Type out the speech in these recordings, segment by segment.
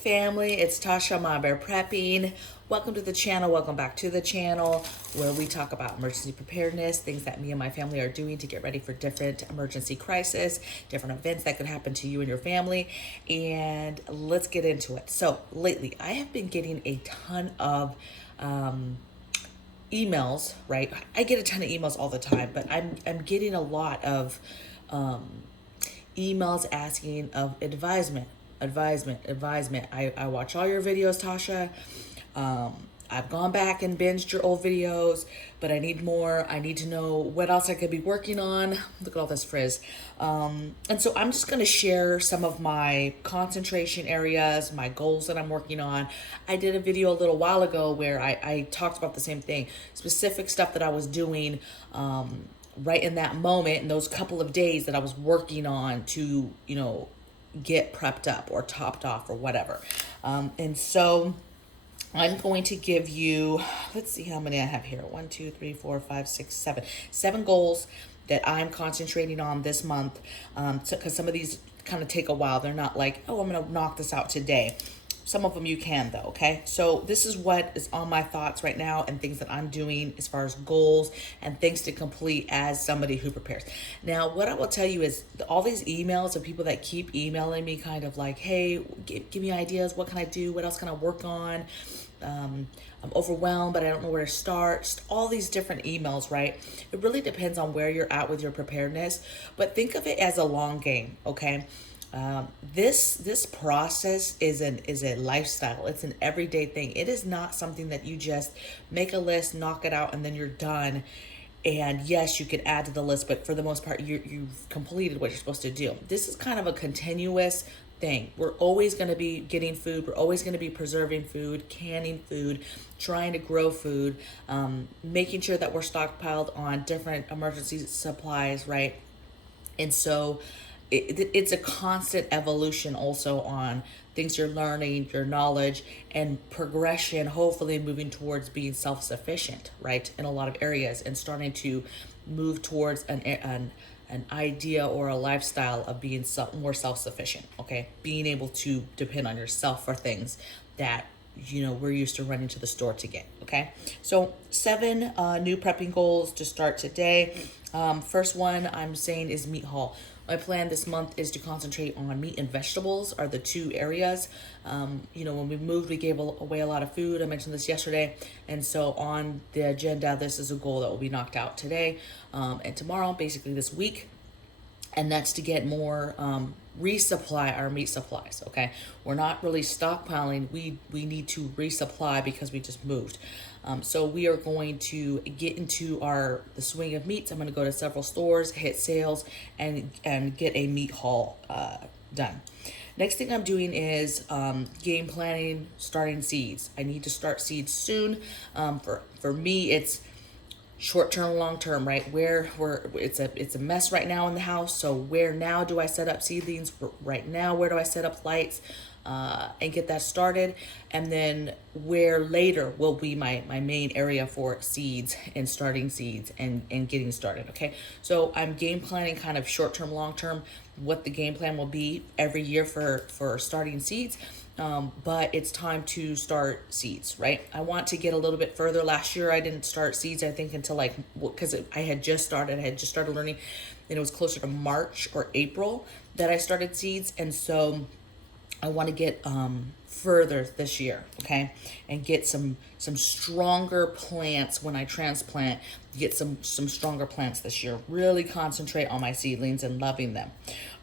family, it's Tasha MamabearPrepping. Welcome to the channel, welcome back to the channel where we talk about emergency preparedness, things that me and my family are doing to get ready for different emergency crises, different events that could happen to you and your family, and let's get into it. So lately, I have been getting a ton of emails, right? I get a ton of emails all the time, but I'm getting a lot of emails asking of advisement. I watch all your videos, Tasha. I've gone back and binged your old videos, but I need more. I need to know what else I could be working on. Look at all this frizz. And so I'm just going to share some of my concentration areas, my goals that I'm working on. I did a video a little while ago where I talked about the same thing, specific stuff that I was doing right in that moment, in those couple of days that I was working on to, get prepped up or topped off or whatever. And so I'm going to give you, let's see how many I have here. 1, 2, 3, 4, 5, 6, 7. 7 goals that I'm concentrating on this month. Because some of these kind of take a while. They're not like, oh, I'm going to knock this out today. Some of them you can though, okay? So this is what is on my thoughts right now and things that I'm doing as far as goals and things to complete as somebody who prepares. Now, what I will tell you is all these emails of people that keep emailing me kind of like, hey, give me ideas. What can I do? What else can I work on? I'm overwhelmed, but I don't know where to start. Just all these different emails, right? It really depends on where you're at with your preparedness, but think of it as a long game, okay? This process is a lifestyle. It's an everyday thing. It is not something that you just make a list, knock it out, and then you're done. And yes, you can add to the list, but for the most part, you've completed what you're supposed to do. This is kind of a continuous thing. We're always going to be getting food. We're always going to be preserving food, canning food, trying to grow food, making sure that we're stockpiled on different emergency supplies, right? And so it's a constant evolution also on things you're learning, your knowledge, and progression, hopefully moving towards being self-sufficient, right, in a lot of areas, and starting to move towards an idea or a lifestyle of being more self-sufficient, okay? Being able to depend on yourself for things that we're used to running to the store to get, okay? So 7 new prepping goals to start today. First one I'm saying is meat haul. My plan this month is to concentrate on meat and vegetables are the 2 areas. When we moved, we gave away a lot of food. I mentioned this yesterday. And so on the agenda, this is a goal that will be knocked out today and tomorrow, basically this week. And that's to get more, resupply our meat supplies, okay? We're not really stockpiling. We need to resupply because we just moved. So we are going to get into the swing of meats. I'm going to go to several stores, hit sales, and get a meat haul done. Next thing I'm doing is game planning, starting seeds. I need to start seeds soon. For me, it's short-term, long-term, right? It's a mess right now in the house. So where now do I set up seedlings? Right now, where do I set up lights and get that started? And then where later will be my main area for seeds and starting seeds and getting started, okay? So I'm game planning kind of short-term, long-term, what the game plan will be every year for starting seeds. But it's time to start seeds, right? I want to get a little bit further. Last year, I didn't start seeds, I think, until because I had just started learning, and it was closer to March or April that I started seeds. And so I want to get further this year, okay? And get some stronger plants when I transplant, get some stronger plants this year. Really concentrate on my seedlings and loving them.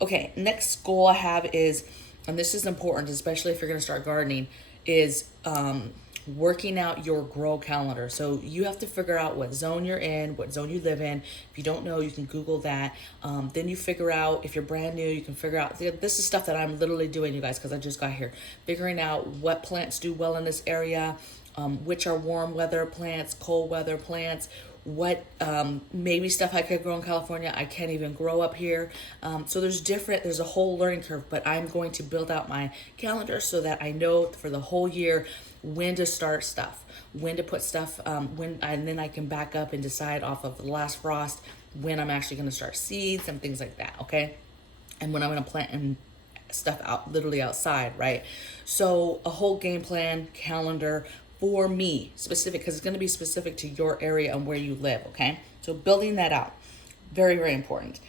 Okay, next goal I have is, and this is important, especially if you're going to start gardening, is working out your grow calendar. So you have to figure out what zone you're in, what zone you live in. If you don't know, you can Google that. Then you figure out, if you're brand new, you can figure out, this is stuff that I'm literally doing, you guys, because I just got here. Figuring out what plants do well in this area, which are warm weather plants, cold weather plants, what maybe stuff I could grow in California I can't even grow up here. So there's a whole learning curve, but I'm going to build out my calendar so that I know for the whole year when to start stuff, when to put stuff, and then I can back up and decide off of the last frost when I'm actually going to start seeds and things like that, okay? And when I'm going to plant and stuff out literally outside, right? So a whole game plan, calendar for me, specific, because it's going to be specific to your area and where you live, okay? So building that out, very, very important.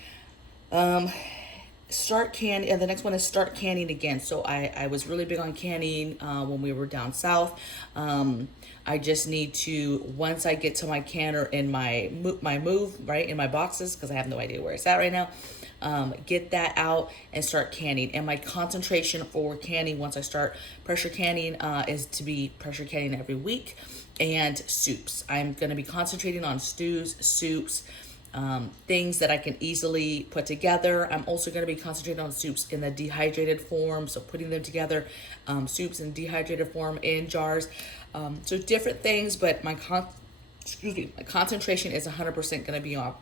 Start canning, and the next one is start canning again. So I was really big on canning when we were down south. I just need to, once I get to my canner in my move, right, in my boxes, because I have no idea where it's at right now, get that out and start canning. And my concentration for canning, once I start pressure canning, is to be pressure canning every week, and soups. I'm going to be concentrating on stews, soups, things that I can easily put together. I'm also going to be concentrating on soups in the dehydrated form, so putting them together, soups in dehydrated form in jars. So different things, but my concentration is 100% going to be on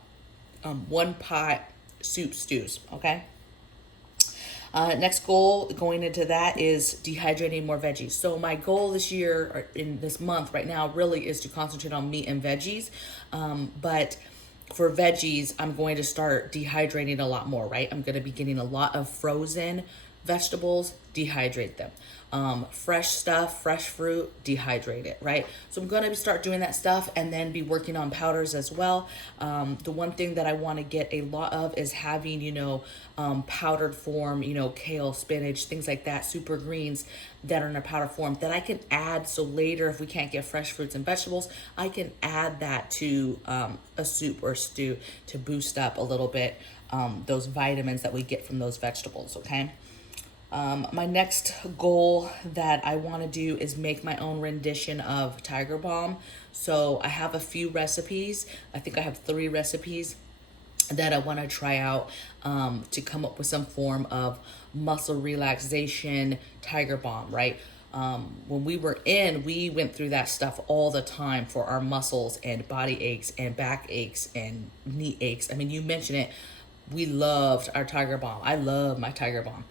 one pot soup stews, okay? Next goal going into that is dehydrating more veggies. So my goal this year, or in this month right now, really is to concentrate on meat and veggies. But for veggies, I'm going to start dehydrating a lot more, right? I'm going to be getting a lot of frozen vegetables, dehydrate them. Fresh stuff, fresh fruit, dehydrate it, right? So I'm going to start doing that stuff and then be working on powders as well. The one thing that I want to get a lot of is having, powdered form, kale, spinach, things like that, super greens that are in a powder form that I can add. So later, if we can't get fresh fruits and vegetables, I can add that to a soup or stew to boost up a little bit those vitamins that we get from those vegetables, okay? My next goal that I want to do is make my own rendition of Tiger Balm. So I have a few recipes. I think I have 3 recipes that I want to try out to come up with some form of muscle relaxation Tiger Balm, right? When we went through that stuff all the time for our muscles and body aches and back aches and knee aches. I mean, you mentioned it. We loved our Tiger Balm. I love my Tiger Balm.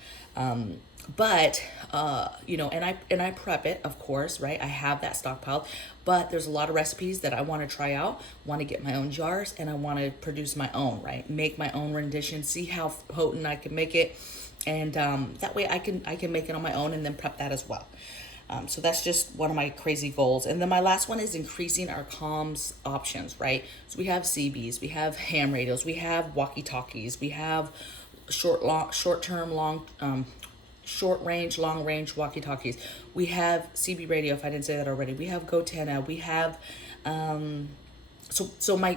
But and I prep it, of course, right? I have that stockpiled, but there's a lot of recipes that I want to try out, want to get my own jars, and I want to produce my own, right? Make my own rendition, see how potent I can make it. And that way I can make it on my own and then prep that as well. So that's just one of my crazy goals. And then my last one is increasing our comms options, right? So we have CBs, we have ham radios, we have walkie-talkies, we have short range, long range walkie-talkies. We have CB radio, if I didn't say that already. We have GoTenna. We have so my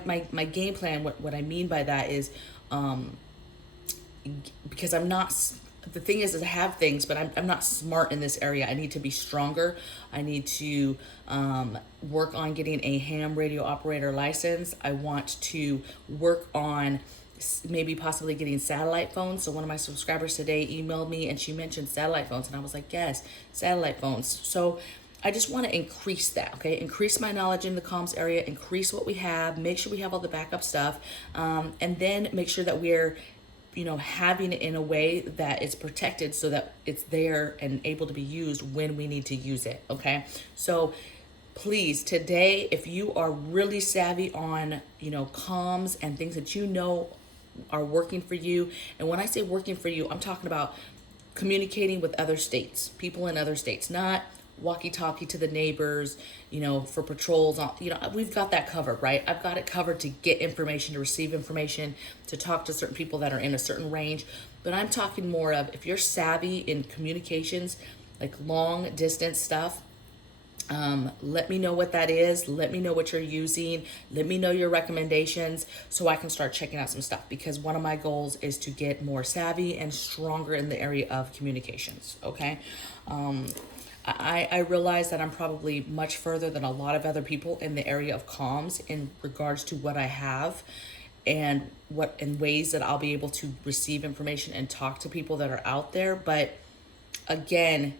game plan, what I mean by that is because I'm not, the thing is I have things, but I'm not smart in this area. I need to be stronger. I need to work on getting a ham radio operator license. I want to work on maybe possibly getting satellite phones. So one of my subscribers today emailed me and she mentioned satellite phones, and I was like, yes, satellite phones. So I just want to increase that, okay? Increase my knowledge in the comms area, increase what we have, make sure we have all the backup stuff, and then make sure that we're having it in a way that it's protected so that it's there and able to be used when we need to use it, okay? So please, today, if you are really savvy on, comms and things that are working for you, and when I say working for you, I'm talking about communicating with other states, people in other states, not walkie-talkie to the neighbors, for patrols. We've got that covered, right? I've got it covered to get information, to receive information, to talk to certain people that are in a certain range. But I'm talking more of, if you're savvy in communications, like long distance stuff, let me know what that is. Let me know what you're using. Let me know your recommendations so I can start checking out some stuff, because one of my goals is to get more savvy and stronger in the area of communications, okay? I realize that I'm probably much further than a lot of other people in the area of comms in regards to what I have and what in ways that I'll be able to receive information and talk to people that are out there. But again,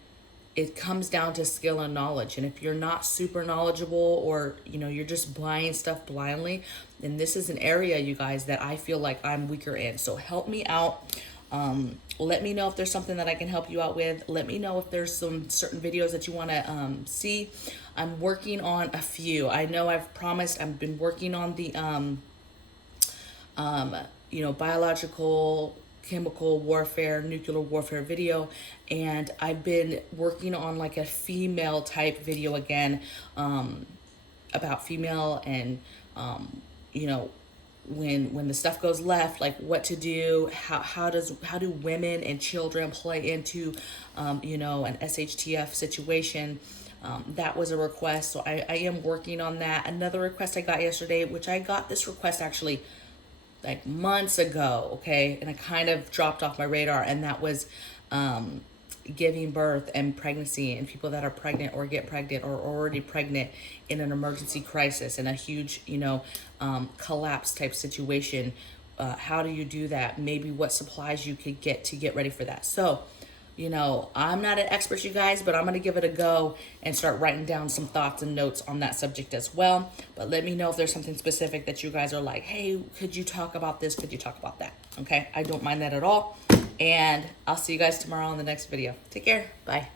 it comes down to skill and knowledge. And if you're not super knowledgeable, or you're just buying stuff blindly, then this is an area, you guys, that I feel like I'm weaker in. So help me out. Let me know if there's something that I can help you out with. Let me know if there's some certain videos that you want to see. I'm working on a few. I know I've promised. I've been working on the biological chemical warfare, nuclear warfare video, and I've been working on like a female type video again, about female and you know, when the stuff goes left, like what to do, how do women and children play into you know, an SHTF situation. That was a request, so I am working on that. Another request I got yesterday, which I got this request actually like months ago, okay, and I kind of dropped off my radar, and that was giving birth and pregnancy, and people that are pregnant or get pregnant or already pregnant in an emergency crisis, in a huge, you know, collapse type situation. How do you do that? Maybe what supplies you could get to get ready for that. So, you know, I'm not an expert, you guys, but I'm going to give it a go and start writing down some thoughts and notes on that subject as well. But let me know if there's something specific that you guys are like, hey, could you talk about this? Could you talk about that? Okay, I don't mind that at all. And I'll see you guys tomorrow in the next video. Take care. Bye.